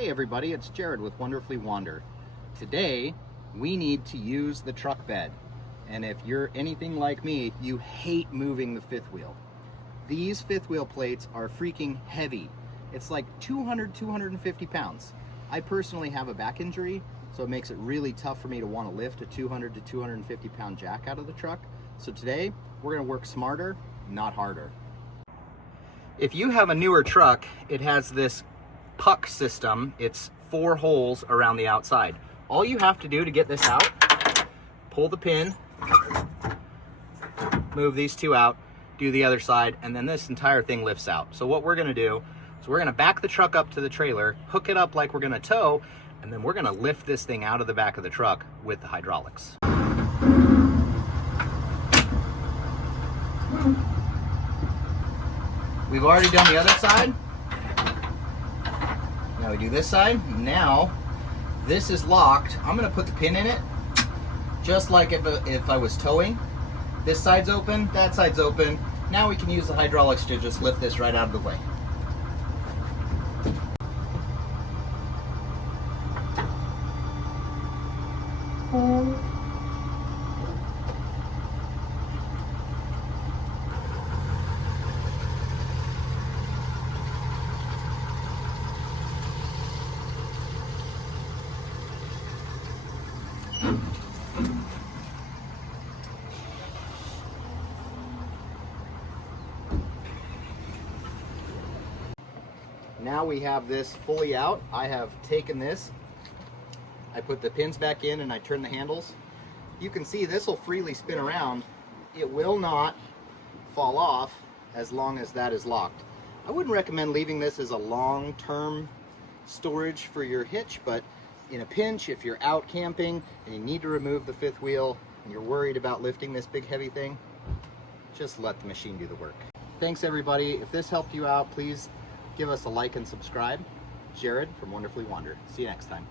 Hey everybody, it's Jared with Wonderfully Wander. Today, we need to use the truck bed. And if you're anything like me, you hate moving the fifth wheel. These fifth wheel plates are freaking heavy. It's like 250 pounds. I personally have a back injury, so it makes it really tough for me to want to lift a 200 to 250 pound jack out of the truck. So today, we're gonna work smarter, not harder. If you have a newer truck, it has this puck system. It's 4 holes around the outside. All you have to do to get this out, pull the pin, move these 2 out, do the other side, and then this entire thing lifts out. So what we're gonna do is we're gonna back the truck up to the trailer, hook it up like we're gonna tow, and then we're gonna lift this thing out of the back of the truck with the hydraulics. We've already done the other side. Now we do this side. Now this is locked. I'm gonna put the pin in it, just like if I was towing. This side's open, that side's open. Now we can use the hydraulics to just lift this right out of the way. Now we have this fully out. I have taken this, I put the pins back in and I turn the handles. You can see this will freely spin around. It will not fall off as long as that is locked. I wouldn't recommend leaving this as a long-term storage for your hitch, but in a pinch, if you're out camping and you need to remove the fifth wheel and you're worried about lifting this big heavy thing, just let the machine do the work. Thanks everybody. If this helped you out, please give us a like and subscribe. Jared from Wonderfully Wander. See you next time.